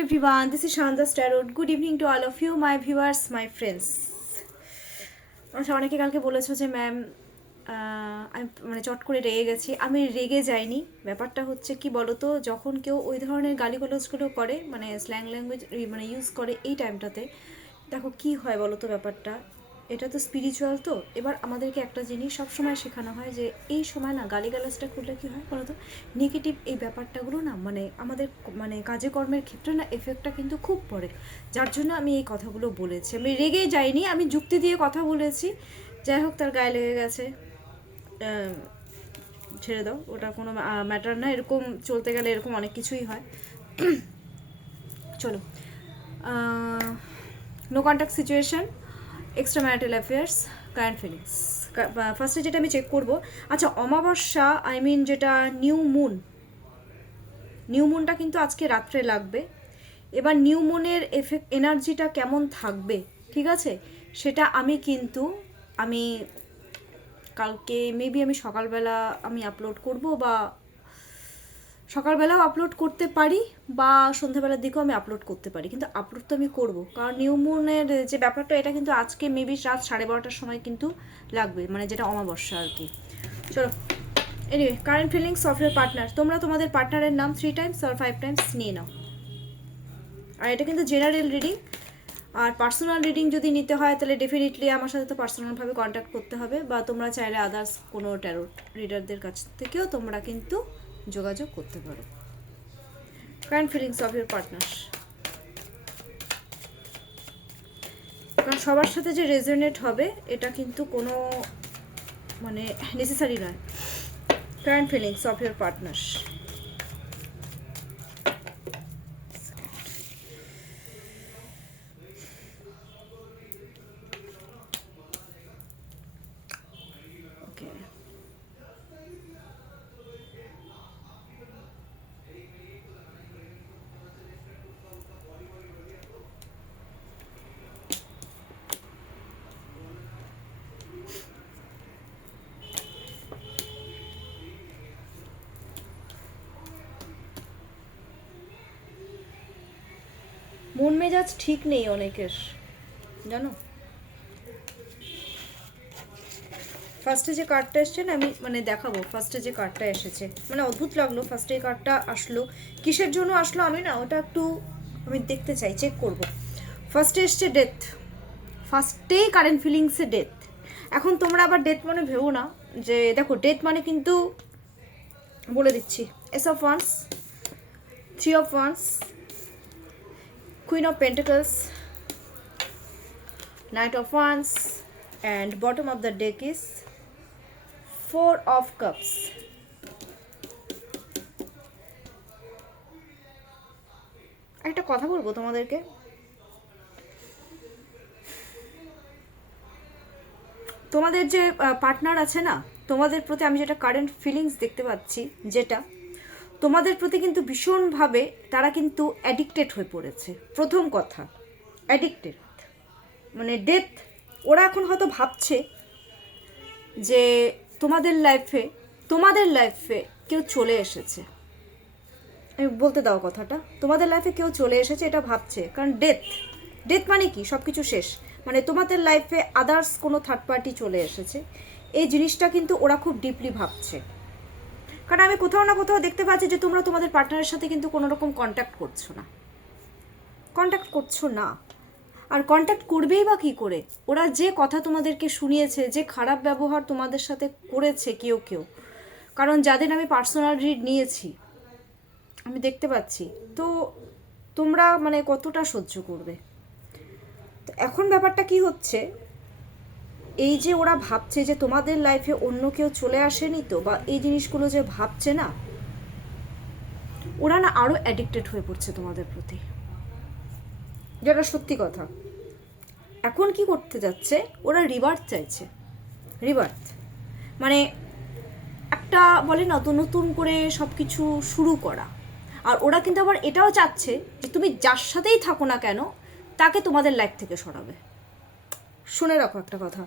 everyone, this is Shanda's Tarot. Good evening to all of you, my viewers, my friends. আচ্ছা, অনেকে কালকে বলেছো যে ম্যাম আমি মানে চট করে রেগে গেছি। আমি রেগে যাইনি। ব্যাপারটা হচ্ছে কি বলো তো, যখন কেউ ওই ধরনের গালিগালাজগুলো করে, মানে স্ল্যাং ল্যাঙ্গুয়েজ মানে ইউজ করে এই টাইমটাতে, দেখো কি হয় বলো তো ব্যাপারটা। এটা তো স্পিরিচুয়াল, তো এবার আমাদেরকে একটা জিনিস সবসময় শেখানো হয় যে এই সময় না গালিগালাজটা করলে কী হয় বলো তো, নেগেটিভ এই ব্যাপারটাগুলো না মানে আমাদের মানে কাজে কর্মের ক্ষেত্রে না এফেক্টটা কিন্তু খুব পড়ে। যার জন্য আমি এই কথাগুলো বলেছি। আমি রেগে যাইনি, আমি যুক্তি দিয়ে কথা বলেছি। যাই হোক, তার গায়ে লেগে গেছে, ছেড়ে দাও, ওটা কোনো ম্যাটার না। এরকম চলতে গেলে এরকম অনেক কিছুই হয়। চলো, no contact situation, extra marital affairs, current feelings. ফার্স্টে যেটা আমি চেক করব, আচ্ছা অমাবস্যা যেটা নিউ মুনটা কিন্তু আজকে রাত্রে লাগবে। এবার নিউ মুনের এনার্জিটা কেমন থাকবে, ঠিক আছে, সেটা আমি কালকে মেবি আমি সকালবেলা আমি আপলোড করব, বা সকালবেলাও আপলোড করতে পারি, বা সন্ধ্যাবেলার দিকেও আমি আপলোড করতে পারি, কিন্তু আপলোড তো আমি করব, কারণ নিউ মুনের যে ব্যাপারটা এটা কিন্তু আজকে মেবি রাত 12:30টার সময় কিন্তু লাগবে, মানে যেটা অমাবস্যা আর কি। চলো, anyway, current feelings of your partner. তোমরা তোমাদের পার্টনারের নাম 3 টাইমস আর 5 টাইমস নিয়ে নাও। আর এটা কিন্তু জেনারেল রিডিং, আর পার্সোনাল রিডিং যদি নিতে হয় তাহলে ডেফিনেটলি আমার সাথে তো পার্সোনালভাবে কন্ট্যাক্ট করতে হবে, বা তোমরা চাইলে আদার্স কোনো ট্যারোট রিডারদের কাছ থেকেও তোমরা কিন্তু যোগাযোগ করতে পারো। Current feelings of your partner, কারণ সবার সাথে যে রেজোনেট হবে এটা কিন্তু কোনো মানে নেসেসারি নয়। Current feelings of your partner. মন মেজাজ ঠিক নেই অনেকের, জানো। ফার্স্টে যে কার্ডটা এসছে না, আমি মানে দেখাবো। ফার্স্টে যে কার্ডটা এসেছে মানে অদ্ভুত লাগলো। ফার্স্টে এই কার্ডটা আসলো, কিসের জন্য আসলো আমি না ওটা একটু আমি দেখতে চাই, চেক করব। ফার্স্টে এসছে ডেথ, ফার্স্টেই কারেন্ট ফিলিংসে ডেথ। এখন তোমরা আবার ডেথ মানে ভেবো না যে, দেখো ডেথ মানে কিন্তু বলে দিচ্ছি, S of wands, 3 of wands, Queen of Pentacles, Knight of Wands, and bottom of the deck is 4 of Cups. একটা কথা বলবো তোমাদেরকে, তোমাদের যে পার্টনার আছে না, তোমাদের প্রতি আমি যেটা কারেন্ট ফিলিংস দেখতে পাচ্ছি, যেটা তোমাদের প্রতি কিন্তু ভীষণভাবে তারা কিন্তু অ্যাডিক্টেড হয়ে পড়েছে। প্রথম কথা, অ্যাডিক্টেড মানে ডেথ। ওরা এখন হয়তো ভাবছে যে তোমাদের লাইফে কেউ চলে এসেছে। আমি বলতে দাও কথাটা, তোমাদের লাইফে কেউ চলে এসেছে এটা ভাবছে, কারণ ডেথ মানে কি, সব কিছু শেষ, মানে তোমাদের লাইফে আদার্স কোনো থার্ড পার্টি চলে এসেছে। এই জিনিসটা কিন্তু ওরা খুব ডিপলি ভাবছে, কারণ আমি কোথাও না কোথাও দেখতে পাচ্ছি যে তোমরা তোমাদের পার্টনারের সাথে কিন্তু কোনো রকম কন্ট্যাক্ট করছো না। আর কন্ট্যাক্ট করবেই বা কী করে? ওরা যে কথা তোমাদেরকে শুনিয়েছে, যে খারাপ ব্যবহার তোমাদের সাথে করেছে কেউ, কারণ যাদের আমি পার্সোনাল রিড নিয়েছি আমি দেখতে পাচ্ছি, তো তোমরা মানে কতটা সহ্য করবে। তো এখন ব্যাপারটা কি হচ্ছে, এই যে ওরা ভাবছে যে তোমাদের লাইফে অন্য কেউ চলে আসেনি তো, বা এই জিনিসগুলো যে ভাবছে না, ওরা না আরও অ্যাডিক্টেড হয়ে পড়ছে তোমাদের প্রতি, যেটা সত্যি কথা। এখন কি করতে যাচ্ছে, ওরা রিবার্থ চাইছে। রিবার্থ মানে একটা বলে না, তো নতুন করে সব কিছু শুরু করা। আর ওরা কিন্তু আবার এটাও চাচ্ছে যে তুমি যার সাথেই থাকো না কেন তাকে তোমাদের লাইফ থেকে সরাবে। শুনে রাখো একটা কথা,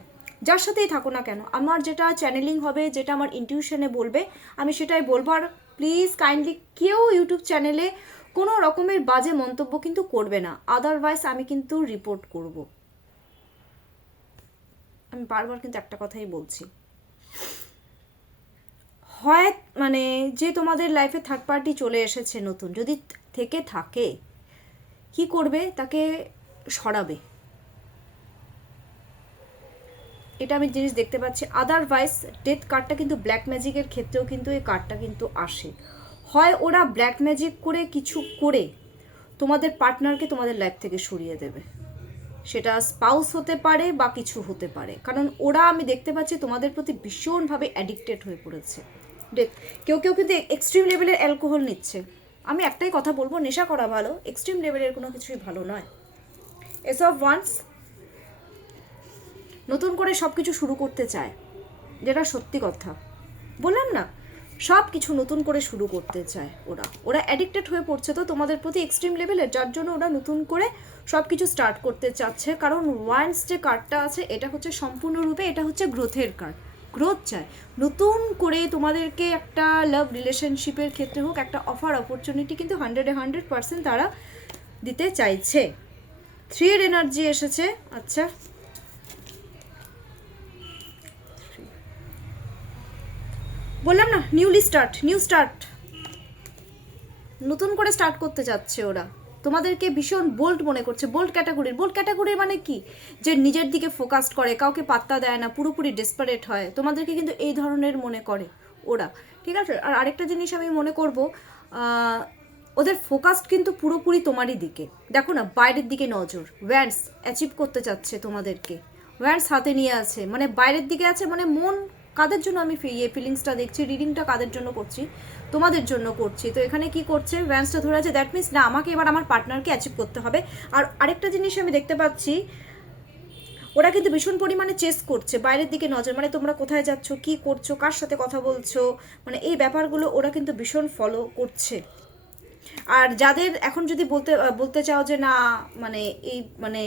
যার সাথেই থাকো না কেন, আমার যেটা চ্যানেলিং হবে, যেটা আমার ইনটিউশনে বলবে আমি সেটাই বলবো। আর প্লিজ কাইন্ডলি কেউ ইউটিউব চ্যানেলে কোনো রকমের বাজে মন্তব্য কিন্তু করবে না, আদারওয়াইজ আমি কিন্তু রিপোর্ট করব। আমি বারবার কিন্তু একটা কথাই বলছি, হয় মানে যে তোমাদের লাইফে থার্ড পার্টি চলে এসেছে নতুন, যদি থেকে থাকে কি করবে, তাকে সরাবে, এটা আমি জিনিস দেখতে পাচ্ছি। আদারওয়াইজ ডেথ কার্ডটা কিন্তু ব্ল্যাক ম্যাজিকের ক্ষেত্রেও কিন্তু এই কার্ডটা কিন্তু আসে। হয় ওরা ব্ল্যাক ম্যাজিক করে কিছু করে তোমাদের পার্টনারকে তোমাদের লাইফ থেকে সরিয়ে দেবে, সেটা স্পাউস হতে পারে বা কিছু হতে পারে, কারণ ওরা আমি দেখতে পাচ্ছি তোমাদের প্রতি ভীষণভাবে অ্যাডিক্টেড হয়ে পড়েছে। কেউ কেউ কিন্তু এক্সট্রিম লেভেলের অ্যালকোহল নিচ্ছে। আমি একটাই কথা বলবো, নেশা করা ভালো, এক্সট্রিম লেভেলের কোনো কিছুই ভালো নয়। এস অফ ওয়ান্স নতুন করে সব কিছু শুরু করতে চায়, যেটা সত্যি কথা বললাম না, সব কিছু নতুন করে শুরু করতে চায় ওরা অ্যাডিক্টেড হয়ে পড়ছে তো তোমাদের প্রতি এক্সট্রিম লেভেলের, যার জন্য ওরা নতুন করে সব কিছু স্টার্ট করতে চাচ্ছে। কারণ ওয়ান্স যে কার্ডটা আছে এটা হচ্ছে সম্পূর্ণরূপে এটা হচ্ছে গ্রোথের কার্ড, গ্রোথ চায়, নতুন করে তোমাদেরকে একটা লাভ রিলেশনশিপের ক্ষেত্রে হোক একটা অফার অপরচুনিটি কিন্তু 100% তারা দিতে চাইছে। 3 এর এনার্জি এসেছে। আচ্ছা, বললাম না নিউ স্টার্ট, নতুন করে স্টার্ট করতে যাচ্ছে ওরা, তোমাদেরকে ভীষণ বোল্ড মনে করছে। বোল্ড ক্যাটাগরির মানে কি, যে নিজের দিকে ফোকাস করে, কাউকে পাত্তা দেয় না, পুরোপুরি ডেসপারেট হয়, তোমাদেরকে কিন্তু এই ধরনের মনে করে ওরা, ঠিক আছে। আর আরেকটা জিনিস আমি মনে করব, ওদের ফোকাস কিন্তু পুরোপুরি তোমারই দিকে, দেখো না বাইরের দিকে নজর, ওয়ান্স অ্যাচিভ করতে চাচ্ছে তোমাদেরকে, ওয়ান্স হাতে নিয়ে আছে, মানে বাইরের দিকে আছে, মানে মন কাদের জন্য আমি ফিলিংসটা দেখছি, রিডিংটা কাদের জন্য করছি, তোমাদের জন্য করছি। তো এখানে কি করছে, ভ্যান্সটা ধরে আছে, দ্যাট মিনস না আমাকে এবার আমার পার্টনারকে অ্যাচিভ করতে হবে। আর আরেকটা জিনিস আমি দেখতে পাচ্ছি, ওরা কিন্তু ভীষণ পরিমাণে চেস করছে, বাইরের দিকে নজর, মানে তোমরা কোথায় যাচ্ছ, কি করছো, কার সাথে কথা বলছো, মানে এই ব্যাপারগুলো ওরা কিন্তু ভীষণ ফলো করছে। আর যাদের এখন যদি বলতে চাও যে না মানে এই মানে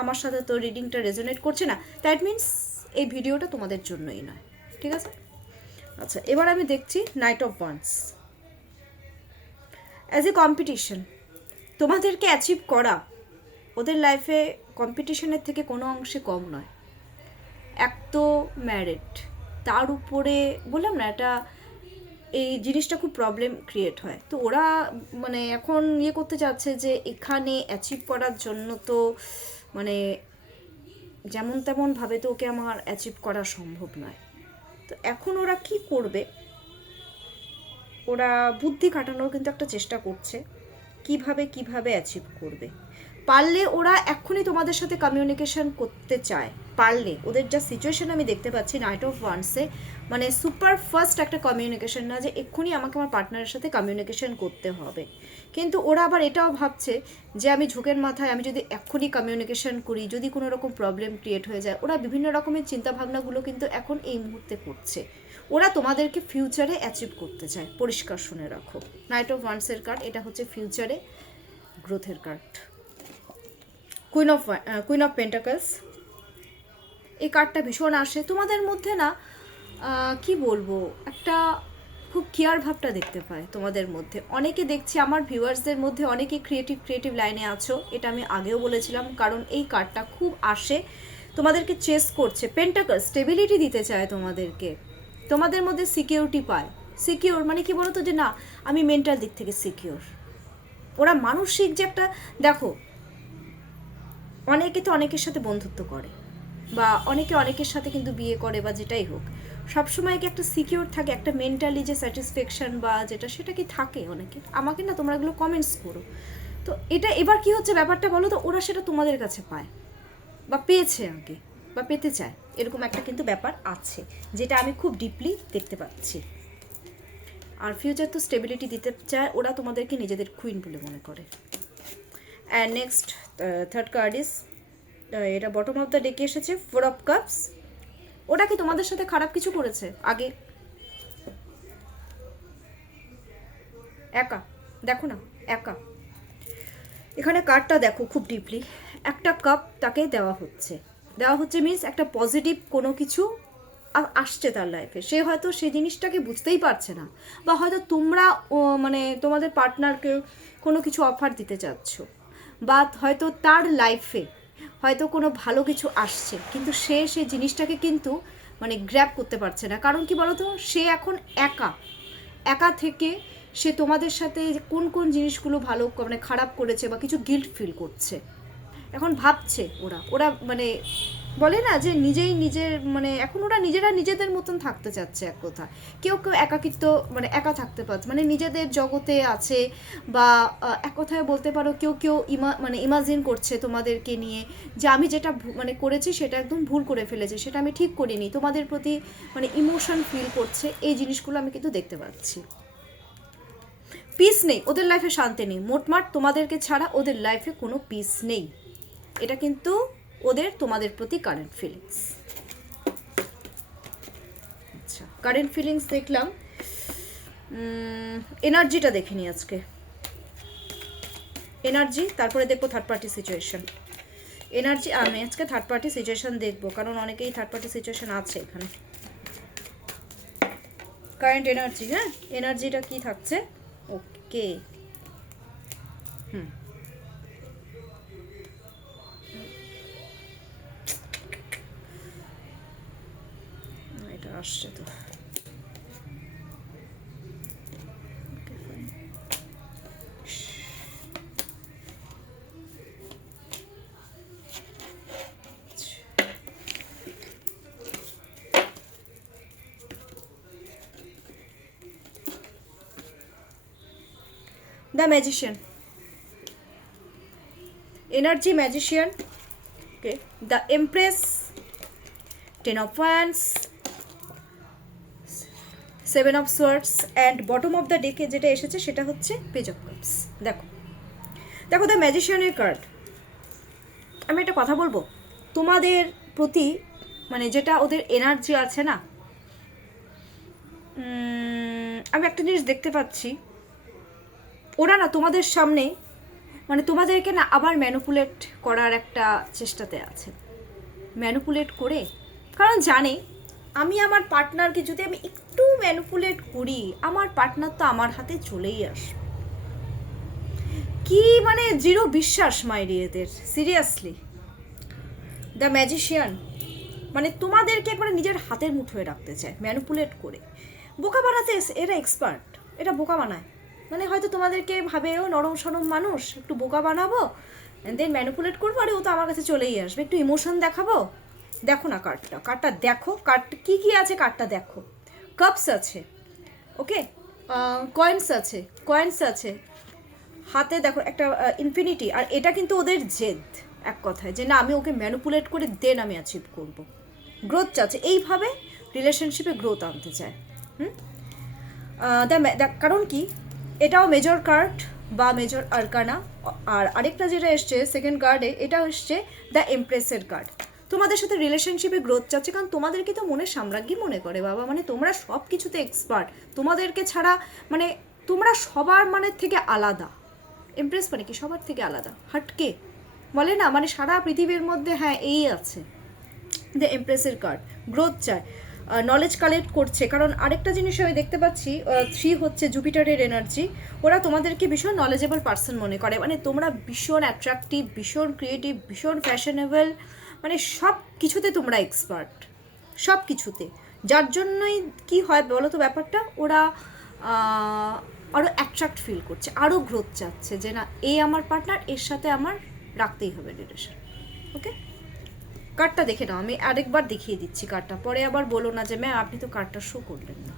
আমার সাথে তো রিডিংটা রেজোনেট করছে না, দ্যাট মিনস এই ভিডিওটা তোমাদের জন্যই নয়, ঠিক আছে। আচ্ছা, এবার আমি দেখছি night of wands as a competition, তোমাদেরকে অ্যাচিভ করা ওদের লাইফে কম্পিটিশনের থেকে কোনো অংশে কম নয়। এক তো ম্যারিড, তার উপরে বললাম না এটা এই জিনিসটা খুব প্রবলেম ক্রিয়েট হয়, তো ওরা মানে এখন করতে চাচ্ছে যে এখানে অ্যাচিভ করার জন্য তো মানে যেমন তেমনভাবে তো ওকে আমার অ্যাচিভ করা সম্ভব নয়। তো এখন ওরা কি করবে, ওরা বুদ্ধি খাটানোর কিন্তু একটা চেষ্টা করছে, কিভাবে অ্যাচিভ করবে। পারলে ওরা এক্ষুনি তোমাদের সাথে কমিউনিকেশন করতে চায়, পারলে ওদের যা সিচুয়েশন আমি দেখতে পাচ্ছি নাইট অফ ওয়ান্সে, মানে সুপার ফাস্ট একটা কমিউনিকেশন না যে এক্ষুনি আমাকে আমার পার্টনারের সাথে কমিউনিকেশন করতে হবে, কিন্তু ওরা আবার এটাও ভাবছে যে আমি ঝোঁকের মাথায় আমি যদি এক্ষুনি কমিউনিকেশন করি, যদি কোনো রকম প্রবলেম ক্রিয়েট হয়ে যায়, ওরা বিভিন্ন রকমের চিন্তাভাবনাগুলো কিন্তু এখন এই মুহূর্তে করছে। ওরা তোমাদেরকে ফিউচারে অ্যাচিভ করতে চায়, পরিষ্কার শুনে রাখো। নাইট অফ ওয়ান্সের কার্ড, এটা হচ্ছে ফিউচারে গ্রোথের কার্ড। কুইন অফ পেন্টাকলস, এই কার্ডটা ভীষণ আসে তোমাদের মধ্যে না, কি বলবো, একটা খুব কেয়ার ভাবটা দেখতে পায় তোমাদের মধ্যে। অনেকে দেখছি আমার ভিউয়ার্সদের মধ্যে অনেকে ক্রিয়েটিভ লাইনে আছো, এটা আমি আগেও বলেছিলাম, কারণ এই কার্ডটা খুব আসে, তোমাদেরকে চেস করছে। পেন্টাকল স্টেবিলিটি দিতে চায় তোমাদেরকে, তোমাদের মধ্যে সিকিউরিটি পায়। সিকিউর মানে কি বলো তো, যে না আমি মেন্টাল দিক থেকে সিকিউর। ওরা মানসিক যে একটা, দেখো অনেকে তো অনেকের সাথে বন্ধুত্ব করে, বা অনেকে অনেকের সাথে কিন্তু বিয়ে করে, বা যেটাই হোক, সবসময় কি একটা সিকিউর থাকে, একটা মেন্টালি যে স্যাটিসফ্যাকশন বা যেটা, সেটা কি থাকে অনেকের। আমাকে না তোমরা এগুলো কমেন্টস করো, তো এটা এবার কি হচ্ছে ব্যাপারটা বলো তো, ওরা সেটা তোমাদের কাছে পায় বা পেয়েছে আগে বা পেতে চায়, এরকম একটা কিন্তু ব্যাপার আছে, যেটা আমি খুব ডিপলি দেখতে পাচ্ছি। আর ফিউচার তো স্টেবিলিটি দিতে চায়, ওরা তোমাদেরকে নিজেদের কুইন বলে মনে করে। And next third card is, এটা বটম অফ দ্য ডেকে এসেছে 4 অফ কাপস। ওটা কি তোমাদের সাথে খারাপ কিছু করেছে আগে? একা, দেখো না একা, এখানে কার্ডটা দেখো খুব ডিপলি, একটা কাপ তাকে দেওয়া হচ্ছে মিনস একটা পজিটিভ কোনো কিছু আসছে তার লাইফে, সে হয়তো সেই জিনিসটাকে বুঝতেই পারছে না, বা হয়তো তোমরা মানে তোমাদের পার্টনারকে কোনো কিছু অফার দিতে চাচ্ছ, বা হয়তো তার লাইফে হয়তো কোনো ভালো কিছু আসছে, কিন্তু সে সেই জিনিসটাকে কিন্তু মানে গ্র্যাব করতে পারছে না। কারণ কি বলো তো, সে এখন একা একা থেকে সে তোমাদের সাথে কোন কোন জিনিসগুলো ভালো মানে খারাপ করেছে বা কিছু গিল্ট ফিল করছে, এখন ভাবছে ওরা ওরা মানে বলে না যে নিজেই নিজের মানে এখন ওরা নিজেরা নিজেদের মতন থাকতে চাচ্ছে। এক কথা, কেউ কেউ একাকিত্ব মানে একা থাকতে পারছে, মানে নিজেদের জগতে আছে, বা এক কথায় বলতে পারো কেউ কেউ মানে ইমাজিন করছে তোমাদেরকে নিয়ে যে আমি যেটা মানে করেছি সেটা একদম ভুল করে ফেলেছি, সেটা আমি ঠিক করিনি, তোমাদের প্রতি মানে ইমোশন ফিল করছে। এই জিনিসগুলো আমি কিন্তু দেখতে পাচ্ছি। পিস নেই ওদের লাইফে, শান্তি নেই, মোটমাট তোমাদেরকে ছাড়া ওদের লাইফে কোনো পিস নেই। এটা কিন্তু ওদের তোমাদের প্রতি কারেন্ট ফিলিংস। আচ্ছা, কারেন্ট ফিলিংস দেখলাম, এনার্জিটা দেখিনি আজকে, এনার্জি, তারপরে দেখবো থার্ড পার্টি সিচুয়েশন। এনার্জি আমি আজকে থার্ড পার্টি সিচুয়েশন দেখবো, কারণ অনেকেই থার্ড পার্টি সিচুয়েশন আছে এখানে। কারেন্ট এনার্জি, হ্যাঁ এনার্জিটা কি থাকছে? ওকে, এটা আসছে তো। The Magician, Energy Magician, okay, The Empress, Ten of Wands, Seven of Swords, and bottom of the deck যেটা এসেছে সেটা হচ্ছে Page of Cups। দেখো দেখো, দ্য ম্যাজিশিয়ানের কার্ড। আমি একটা কথা বলবো, তোমাদের প্রতি মানে যেটা ওদের এনার্জি আছে না, আমি একটা জিনিস দেখতে পাচ্ছি, ওরা না তোমাদের সামনে মানে তোমাদেরকে না আবার ম্যানিপুলেট করার একটা চেষ্টাতে আছে, ম্যানিপুলেট করে, কারণ জানে আমি আমার পার্টনারকে যদি আমি একটু ম্যানিপুলেট করি, আমার পার্টনার তো আমার হাতে চলেই আসবে। কি মানে জিরো বিশ্বাস মাইরি এদের, সিরিয়াসলি। দ্য ম্যাজিশিয়ান মানে তোমাদেরকে একবার নিজের হাতের মুঠোয় রাখতে চায় ম্যানিপুলেট করে, বোকা বানাতে এরা এক্সপার্ট, এটা বোকা বানায়। মানে হয়তো তোমাদেরকে ভাবে ও নরম সরম মানুষ, একটু বোকা বানাবো, দেন ম্যানিপুলেট করবো, আরে ও তো আমার কাছে চলেই আসবে, একটু ইমোশন দেখাবো। দেখো না কার্ডটা দেখো, কার্ড কি কি আছে, কার্ডটা দেখো। কাপস আছে, ওকে, কয়েন্স আছে হাতে, দেখো একটা ইনফিনিটি, আর এটা কিন্তু ওদের জেদ, এক কথায় যে না আমি ওকে ম্যানিপুলেট করে দেন আমি অ্যাচিভ করব। গ্রোথ চাচ্ছে, এইভাবে রিলেশনশিপে গ্রোথ আনতে চায়। কারণ কি, এটাও মেজর কার্ড বা মেজর আরকানা। আর আরেকটা যেটা এসছে সেকেন্ড কার্ডে, এটা এসছে দ্য এমপ্রেসের কার্ড। তোমাদের সাথে রিলেশনশিপে গ্রোথ চাচ্ছে, কারণ তোমাদেরকে তো মনের সাম্রাজ্ঞী মনে করে বাবা, মানে তোমরা সব কিছুতে এক্সপার্ট, তোমাদেরকে ছাড়া মানে তোমরা সবার মানে থেকে আলাদা। এমপ্রেস মানে কি, সবার থেকে আলাদা, হাটকে বলে না, মানে সারা পৃথিবীর মধ্যে হ্যাঁ এই আছে। দ্য এমপ্রেসের কার্ড, গ্রোথ চায়, নলেজ কালেক্ট করছে। কারণ আরেকটা জিনিস আমি দেখতে পাচ্ছি, 3 হচ্ছে জুপিটারের এনার্জি, ওরা তোমাদেরকে ভীষণ নলেজেবল পার্সন মনে করে, মানে তোমরা ভীষণ অ্যাট্রাকটিভ, ভীষণ ক্রিয়েটিভ, ভীষণ ফ্যাশনেবল, মানে সব কিছুতে তোমরা এক্সপার্ট, সব কিছুতে। যার জন্যই কি হয় বলো তো ব্যাপারটা, ওরা আরও অ্যাট্রাক্ট ফিল করছে, আরও গ্রোথ চাচ্ছে, যে না এই আমার পার্টনার, এর সাথে আমার রাখতেই হবে রিলেশন। ওকে, কার্ডটা দেখে নাও, আমি আরেকবার দেখিয়ে দিচ্ছি কার্ডটা, পরে আবার বলো না যে ম্যাম আপনি তো কার্ডটা শো করলেন না।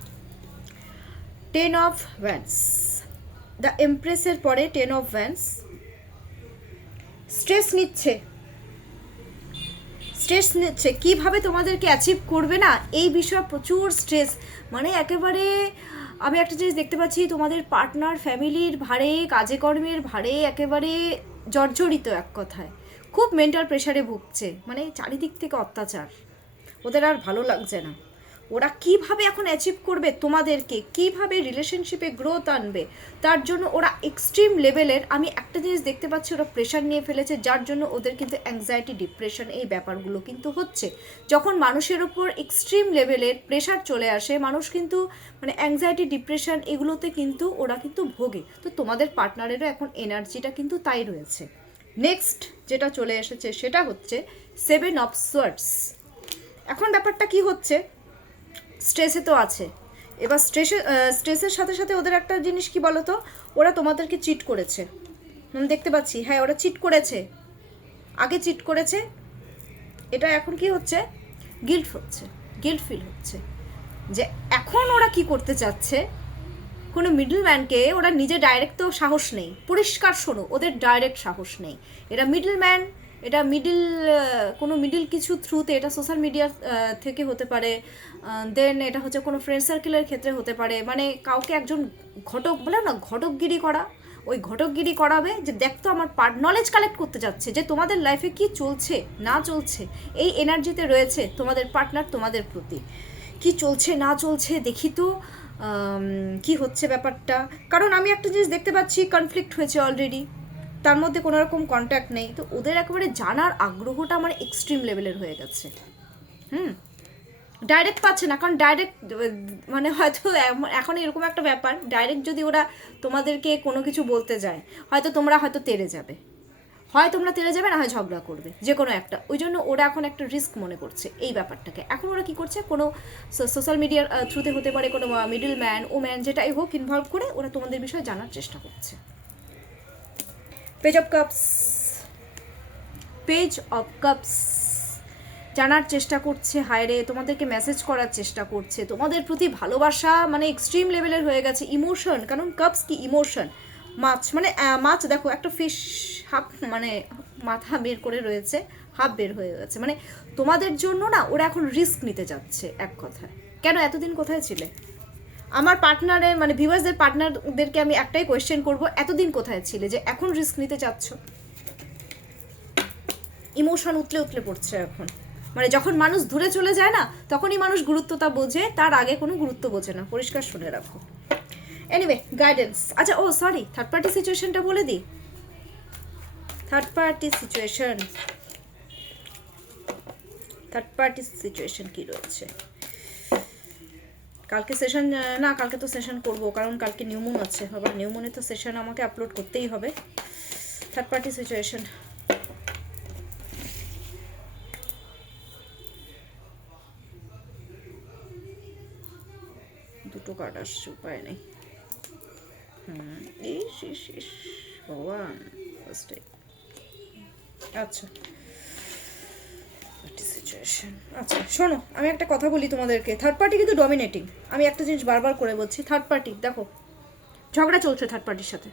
10 অফ ওয়ান্স, দ্য এমপ্রেসের পরে 10 অফ ওয়ান্স। স্ট্রেস নিচ্ছে কিভাবে তোমাদেরকে অ্যাচিভ করবে না এই বিষয়ে প্রচুর স্ট্রেস, মানে একেবারে আমি একটা জিনিস দেখতে পাচ্ছি, তোমাদের পার্টনার ফ্যামিলির ভারে, কাজে কর্মের ভারে একেবারে জর্জরিত, এক কথায় খুব মেন্টাল প্রেশারে ভুগছে, মানে চারিদিক থেকে অত্যাচার, ওদের আর ভালো লাগছে না। ওরা কিভাবে এখন অ্যাচিভ করবে তোমাদেরকে, কিভাবে রিলেশনশিপে গ্রোথ আনবে, তার জন্য ওরা এক্সট্রিম লেভেলের, আমি একটা জিনিস দেখতে পাচ্ছি, ওরা প্রেশার নিয়ে ফেলেছে, যার জন্য ওদের কিন্তু অ্যাংজাইটি, ডিপ্রেশন এই ব্যাপারগুলো কিন্তু হচ্ছে। যখন মানুষের ওপর এক্সট্রিম লেভেলের প্রেশার চলে আসে, মানুষ কিন্তু মানে অ্যাংজাইটি, ডিপ্রেশন এগুলোতে কিন্তু ওরা কিন্তু ভোগে। তো তোমাদের পার্টনারেরও এখন এনার্জিটা কিন্তু তাই রয়েছে। নেক্সট যেটা চলে এসেছে সেটা হচ্ছে 7 অফ সোয়ার্ডস। এখন ব্যাপারটা কি হচ্ছে, স্ট্রেসে তো আছে। এবার স্ট্রেসের সাথে সাথে ওদের একটা জিনিস কি বলো তো, ওরা তোমাদেরকে চিট করেছে। আমি দেখতে পাচ্ছি, হ্যাঁ ওরা চিট করেছে, আগে চিট করেছে। এটা এখন কি হচ্ছে, গিল্ট হচ্ছে, গিল্ট ফিল হচ্ছে যে এখন ওরা কি করতে চাচ্ছে, কোনো মিডল ম্যানকে ওরা নিজে ডাইরেক্ট তো সাহস নেই, পরিষ্কার শোনো, ওদের ডাইরেক্ট সাহস নেই। এরা মিডল ম্যান, এটা কোনো মিডিল কিছু থ্রুতে, এটা সোশ্যাল মিডিয়া থেকে হতে পারে, দেন এটা হচ্ছে কোনো ফ্রেন্ড সার্কেলের ক্ষেত্রে হতে পারে, মানে কাউকে একজন ঘটক বলে না, ঘটকগিরি করা, ওই ঘটকগিরি করাবে যে দেখতো আমার নলেজ কালেক্ট করতে যাচ্ছে যে তোমাদের লাইফে কি চলছে না চলছে, এই এনার্জিতে রয়েছে তোমাদের পার্টনার তোমাদের প্রতি, কি চলছে না চলছে দেখি তো কি হচ্ছে ব্যাপারটা। কারণ আমি একটা জিনিস দেখতে পাচ্ছি, কনফ্লিক্ট হয়েছে অলরেডি, তার মধ্যে কোনো রকম কন্ট্যাক্ট নেই। তো ওদের একেবারে জানার আগ্রহটা আমার এক্সট্রিম লেভেলের হয়ে গেছে। ডাইরেক্ট পাচ্ছে না, কারণ ডাইরেক্ট মানে হয়তো এখন এরকম একটা ব্যাপার, ডাইরেক্ট যদি ওরা তোমাদেরকে কোনো কিছু বলতে যায়, হয়তো তোমরা হয়তো তেড়ে যাবে, হয় তোমরা তেড়ে যাবে, না হয় ঝগড়া করবে, যে কোনো একটা। ওই জন্য ওরা এখন একটা রিস্ক মনে করছে এই ব্যাপারটাকে। এখন ওরা কি করছে, কোনো সোশ্যাল মিডিয়ার থ্রুতে হতে পারে, কোনো মিডল ম্যান ও ম্যান যেটাই হোক ইনভলভ করে ওরা তোমাদের বিষয়ে জানার চেষ্টা করছে। Page of cups, page of cups জানার চেষ্টা করছে, হায়রে তোমাদেরকে মেসেজ করার চেষ্টা করছে, তোমাদের প্রতি ভালোবাসা মানে এক্সট্রিম লেভেলের হয়ে গেছে, ইমোশন। কারণ কাপস কি, ইমোশন। মাছ মানে মাছ, দেখো একটা ফিশ হাফ মানে মাথা বের করে রয়েছে, হাফ বের হয়ে গেছে, মানে তোমাদের জন্য না ওরা এখন রিস্ক নিতে যাচ্ছে এক কথায়। কেন এতদিন কোথায় ছিলে? আমার পার্টনারের মানে ভিউয়ার্সদের পার্টনারদেরকে আমি একটাই কোয়েশ্চেন করব, এতদিন কোথায় ছিলে যে এখন রিস্ক নিতে চাচ্ছ? ইমোশন উতলে উতলে পড়ছে এখন, মানে যখন মানুষ দূরে চলে যায় না তখনই মানুষ গুরুত্বটা বোঝে, তার আগে কোনো গুরুত্ব বোঝে না, পরিষ্কার শুনে রাখো। Anyway guidance. আচ্ছা ও সরি, থার্ড পার্টি সিচুয়েশনটা বলে দিই। Third party situation, third party situation কি রয়েছে? কালকে সেশন না, কালকে তো সেশন করবো, কারণ কালকে নিউমুন আছে, আবার নিউমুনে তো সেশন আমাকে আপলোড করতেই হবে। থার্ড পার্টি সিচুয়েশন, দুটো কার্ড আসছে, উপায় নেই। ইস ভগবান, ফার্স্টে আচ্ছা সিচুয়েশন। আচ্ছা শোনো, আমি একটা কথা বলি তোমাদেরকে, থার্ড পার্টি কিন্তু ডমিনেটিং। আমি একটা জিনিস বারবার করে বলছি, থার্ড পার্টি দেখো ঝগড়া চলছে, থার্ড পার্টির সাথে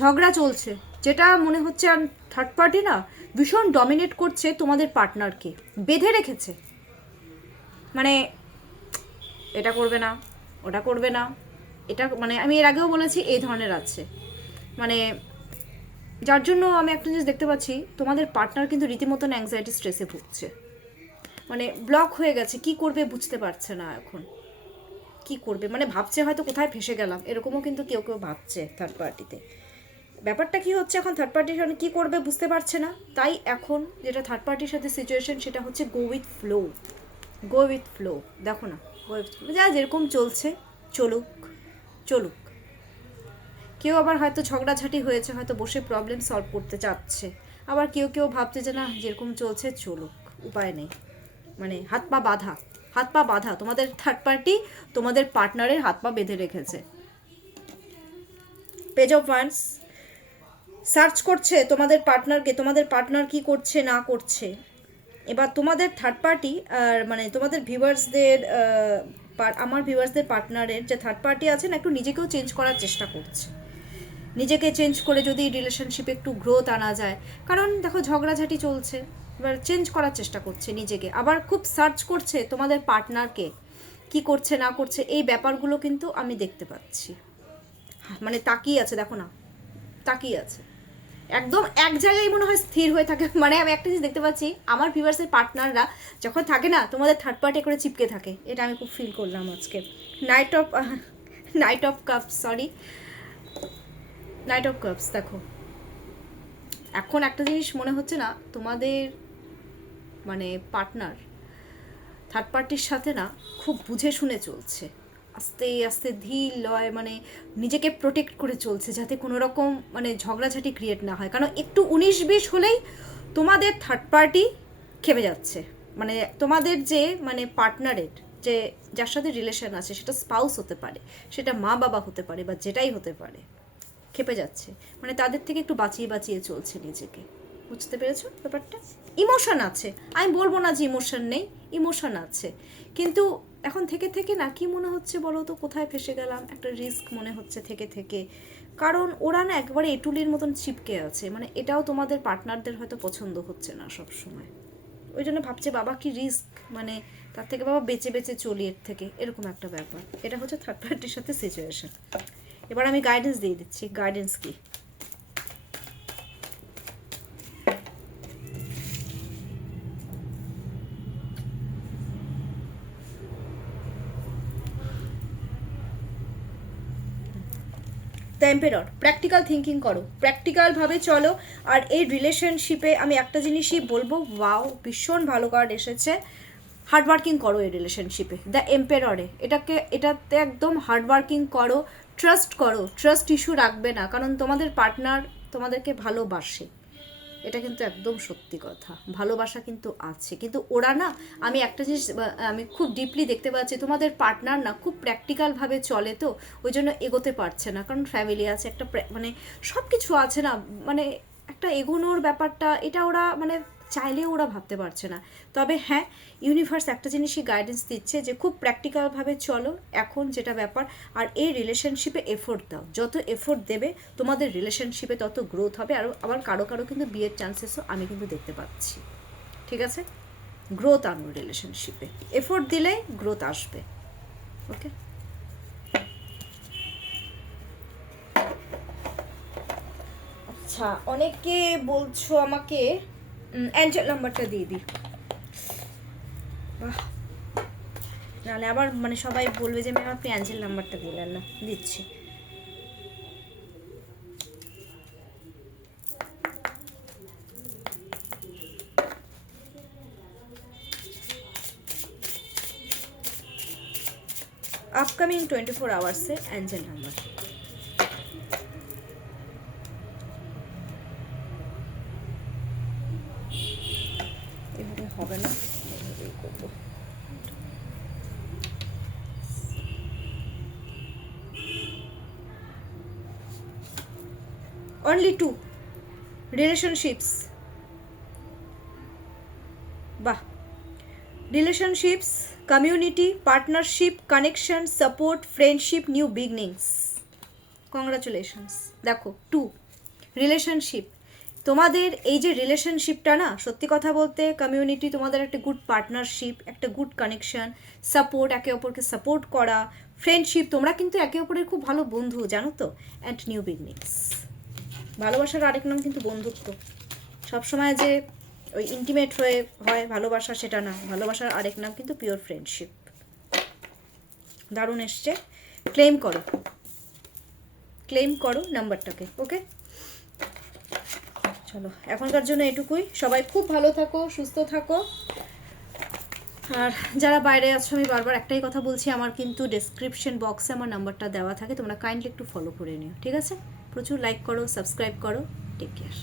ঝগড়া চলছে, যেটা মনে হচ্ছে আর থার্ড পার্টি না ভীষণ ডমিনেট করছে তোমাদের পার্টনারকে, বেঁধে রেখেছে, মানে এটা করবে না, ওটা করবে না, এটা মানে আমি এর আগেও বলেছি এই ধরনের আছে, মানে যার জন্য আমি একটা জিনিস দেখতে পাচ্ছি, তোমাদের পার্টনার কিন্তু রীতিমতন অ্যাংজাইটি, স্ট্রেসে ভুগছে, মানে ব্লক হয়ে গেছে, কি করবে বুঝতে পারছে না এখন, কি করবে মানে ভাবছে হয়তো কোথায় ফেসে গেলাম, এরকমও কিন্তু কেউ কেউ ভাবছে থার্ড পার্টিতে। ব্যাপারটা কি হচ্ছে, এখন থার্ড পার্টির সাথে কী করবে বুঝতে পারছে না, তাই এখন যেটা থার্ড পার্টির সাথে সিচুয়েশন সেটা হচ্ছে go with flow, go with flow. দেখো না, গো উইথ ফ্লো, যা যেরকম চলছে চলুক, চলুক। কেউ আবার হয়তো ঝগড়াঝাটি হয়েছে, হয়তো বসে প্রবলেম সলভ করতে চাচ্ছে, আবার কেউ কেউ ভাবছে যে না যেরকম চলছে চলুক, উপায় নেই, মানে হাত পা বাঁধা, হাত পা বাঁধা, তোমাদের থার্ড পার্টি তোমাদের পার্টনারের হাত পা বেঁধে রেখেছে। পেজ অফ ওয়ান্স সার্চ করছে তোমাদের পার্টনারকে, তোমাদের পার্টনার কি করছে না করছে। এবার তোমাদের থার্ড পার্টি আর মানে তোমাদের ভিউয়ার্সদের, আমার ভিউয়ার্সদের পার্টনারের যে থার্ড পার্টি আছে না, একটু নিজেকেও চেঞ্জ করার চেষ্টা করছে, নিজেকে চেঞ্জ করে যদি রিলেশনশিপে একটু গ্রোথ আনা যায়, কারণ দেখো ঝগড়াঝাটি চলছে, এবার চেঞ্জ করার চেষ্টা করছে নিজেকে, আবার খুব সার্চ করছে তোমাদের পার্টনারকে কি করছে না করছে, এই ব্যাপারগুলো কিন্তু আমি দেখতে পাচ্ছি, মানে তাকিয়ে আছে, দেখো না তাকিয়ে আছে। একদম এক জায়গায় মনে হয় স্থির হয়ে থাকে। মানে আমি একটা জিনিস দেখতে পাচ্ছি, আমার ভিউয়ার্সের পার্টনাররা যখন থাকে না, তোমাদের থার্ড পার্টি করে চিপকে থাকে, এটা আমি খুব ফিল করলাম আজকে। Night of cups, sorry, night of cups. দেখো এখন একটা জিনিস মনে হচ্ছে না, তোমাদের মানে পার্টনার থার্ড পার্টির সাথে না খুব বুঝে শুনে চলছে, আস্তে আস্তে ধীর লয়, মানে নিজেকে প্রোটেক্ট করে চলছে যাতে কোনো রকম মানে ঝগড়াঝাটি ক্রিয়েট না হয়। কারণ একটু 19-20 হলেই তোমাদের থার্ড পার্টি খেপে যাচ্ছে। মানে তোমাদের যে মানে পার্টনারের যে যার সাথে রিলেশন আছে, সেটা স্পাউস হতে পারে, সেটা মা বাবা হতে পারে, বা যেটাই হতে পারে, খেপে যাচ্ছে। মানে তাদের থেকে একটু বাঁচিয়ে বাঁচিয়ে চলছে নিজেকে। বুঝতে পেরেছো ব্যাপারটা? ইমোশন আছে, আমি বলবো না যে ইমোশন নেই, ইমোশন আছে, কিন্তু এখন থেকে থেকে না কি মনে হচ্ছে বলো তো, কোথায় ফেসে গেলাম, একটা রিস্ক মনে হচ্ছে থেকে থেকে। কারণ ওরা না একবারে এটুলির মতন চিপকে আছে, মানে এটাও তোমাদের পার্টনারদের হয়তো পছন্দ হচ্ছে না সব সময়। ওই জন্য ভাবছে বাবা কি রিস্ক, মানে তার থেকে বাবা বেঁচে বেঁচে চলি এর থেকে, এরকম একটা ব্যাপার। এটা হচ্ছে থার্ড পার্টির সাথে সিচুয়েশন। এবার আমি গাইডেন্স দিয়ে দিচ্ছি, গাইডেন্স কি। দ্য এম্পেরর, প্র্যাকটিক্যাল থিঙ্কিং করো, প্র্যাকটিক্যালভাবে চলো। আর এই রিলেশনশিপে আমি একটা জিনিসই বলবো, ওয়াও ভীষণ ভালো কার্ড এসেছে, হার্ডওয়ার্কিং করো এই রিলেশনশিপে। দ্য এম্পেররে এটাতে একদম হার্ডওয়ার্কিং করো, ট্রাস্ট করো, ট্রাস্ট ইস্যু রাখবে না, কারণ তোমাদের পার্টনার তোমাদেরকে ভালোবাসে, এটা কিন্তু একদম সত্যি কথা, ভালোবাসা কিন্তু আছে। কিন্তু ওরা না, আমি একটা জিনিস আমি খুব ডিপলি দেখতে পাচ্ছি, তোমাদের পার্টনার না খুব প্র্যাকটিক্যালভাবে চলে, তো ওই জন্য এগোতে পারছে না। কারণ ফ্যামিলি আছে, একটা মানে সব কিছু আছে না, মানে একটা এগোনোর ব্যাপারটা, এটা ওরা মানে চাইলেও ওরা ভাবতে পারছে না। তবে হ্যাঁ, ইউনিভার্স একটা জিনিসই গাইডেন্স দিচ্ছে যে খুব প্র্যাকটিক্যালভাবে চলো এখন যেটা ব্যাপার। আর এই রিলেশনশিপে এফোর্ট দাও, যত এফোর্ট দেবে তোমাদের রিলেশনশিপে তত গ্রোথ হবে। আর আবার কারো কারো কিন্তু বিয়ের চান্সেসও আমি কিন্তু দেখতে পাচ্ছি। ঠিক আছে, গ্রোথ আনো রিলেশনশিপে, এফোর্ট দিলে গ্রোথ আসবে। ওকে, আচ্ছা অনেকে বলছো আমাকে অ্যাঞ্জেল নাম্বারটা দিয়ে দিই, বাহ, নাহলে আবার মানে সবাই বলবে যে ম্যাম আপনি অ্যাঞ্জেল নাম্বারটা দিলেন না। দিচ্ছি। আপকামিং 24 আওয়ার্সে অ্যাঞ্জেল নাম্বার। এভাবে হবে না, এভাবেই করবো। Only 2 relationships. বাহ, relationships, community, partnership, connection, support, friendship, new beginnings. Congratulations. দেখো 2 রিলেশনশিপ, তোমাদের এই যে রিলেশনশিপটা না, সত্যি কথা বলতে কমিউনিটি, তোমাদের একটা গুড পার্টনারশিপ, একটা গুড কানেকশন, সাপোর্ট, একে অপরকে সাপোর্ট করা, ফ্রেন্ডশিপ, তোমরা কিন্তু একে অপরের খুব ভালো বন্ধু, জানো তো। অ্যান্ড নিউ বিগনিংস, ভালোবাসার আরেক নাম কিন্তু বন্ধুত্ব। সবসময় যে ওই ইন্টিমেট হয়ে হয় ভালোবাসা সেটা না, ভালোবাসার আরেক নাম কিন্তু পিওর ফ্রেন্ডশিপ। দারুণ এসছে, ক্লেম করো, ক্লেম করো নাম্বারটাকে। ওকে, চলো এখনকার জন্য এটুকুই। সবাই খুব ভালো থাকো, সুস্থ থাকো। আর যারা বাইরে আছো, আমি বারবার একটাই কথা বলছি, আমার কিন্তু ডেসক্রিপশন বক্সে আমার নাম্বারটা দেওয়া থাকে, তোমরা কাইন্ডলি একটু ফলো করে নিও, ঠিক আছে? প্রচুর লাইক করো, সাবস্ক্রাইব করো, টেক কেয়ার।